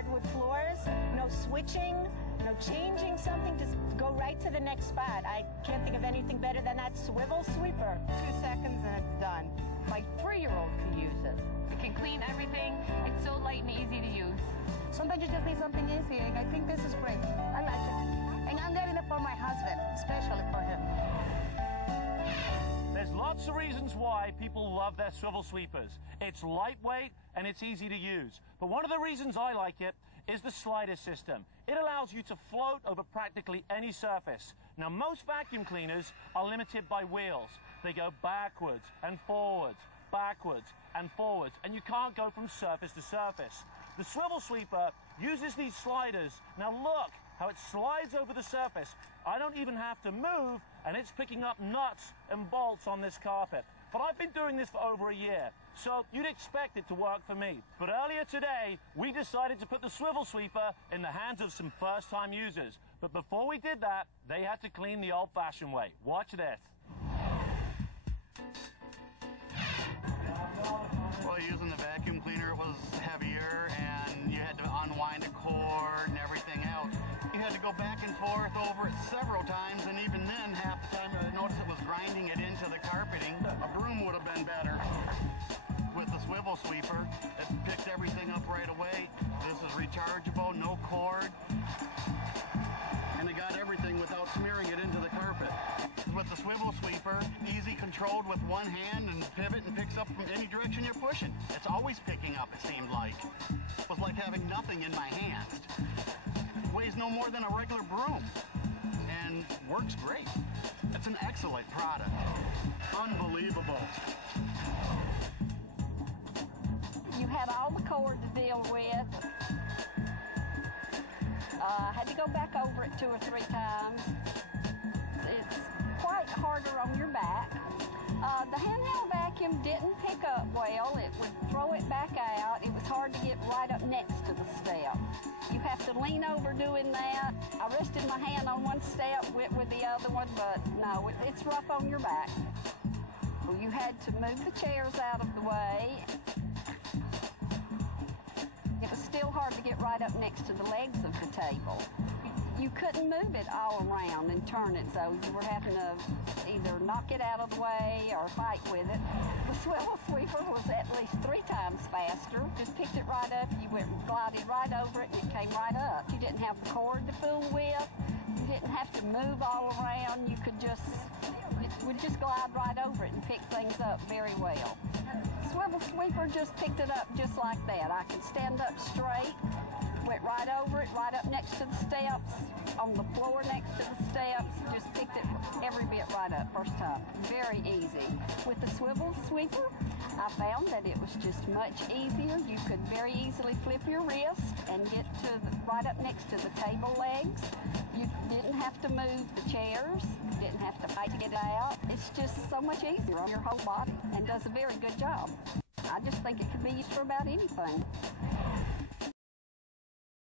hardwood floors. No switching, no changing something, just go right to the next spot. I can't think of anything better than that swivel sweeper. 2 seconds and it's done. My 3-year-old can use it. It can clean everything. It's so light and easy to use. Sometimes you just need something easy, and I think this is great. I like it. And I'm getting it for my husband, especially for him. There's lots of reasons why people love their swivel sweepers. It's lightweight and it's easy to use. But one of the reasons I like it is the slider system. It allows you to float over practically any surface. Now, most vacuum cleaners are limited by wheels. They go backwards and forwards, and you can't go from surface to surface. The swivel sweeper uses these sliders. Now look how it slides over the surface. I don't even have to move, and it's picking up nuts and bolts on this carpet. But I've been doing this for over a year, so you'd expect it to work for me. But earlier today, we decided to put the swivel sweeper in the hands of some first-time users. But before we did that, they had to clean the old-fashioned way. Watch this. Well, using the vacuum cleaner, it was heavier, and you had to unwind a cord and everything else. You had to go back and forth over it several times, and even then, half the time I noticed it was grinding it into the carpeting. A broom would have been better. With the swivel sweeper, it picked everything up right away. This is rechargeable, no cord, and it got everything without smearing it into the carpet. With the swivel sweeper, easy controlled with one hand and pivot and picks up from any direction you're pushing. It's always picking up, it seemed like. It was like having nothing in my hands. It weighs no more than a regular broom and works great. It's an excellent product. Unbelievable. You had all the cord to deal with. Had to go back over it 2 or 3 times. It's quite harder on your back. The handheld vacuum didn't pick up well. It would throw it back out. It was hard to get right up next to the step. You have to lean over doing that. I rested my hand on one step with the other one, but no, it's rough on your back. You had to move the chairs out of the way. It was still hard to get right up next to the legs of the table. You couldn't move it all around and turn it, so you were having to either knock it out of the way or fight with it. The swivel sweeper was at least 3 times faster. Just picked it right up, you went glided right over it, and it came right up. You didn't have the cord to fool with. You didn't have to move all around. You could just, it would just glide right over it and pick things up very well. Swivel sweeper just picked it up just like that. I could stand up straight, went right over it, right up next to the steps, on the floor next to the steps, just picked it every bit right up first time. Very easy. With the swivel sweeper, I found that it was just much easier. You could very easily flip your wrist and get to right up next to the table legs. You didn't have to move the chairs, didn't have to fight to get it out. It's just so much easier on your whole body and does a very good job. I just think it could be used for about anything.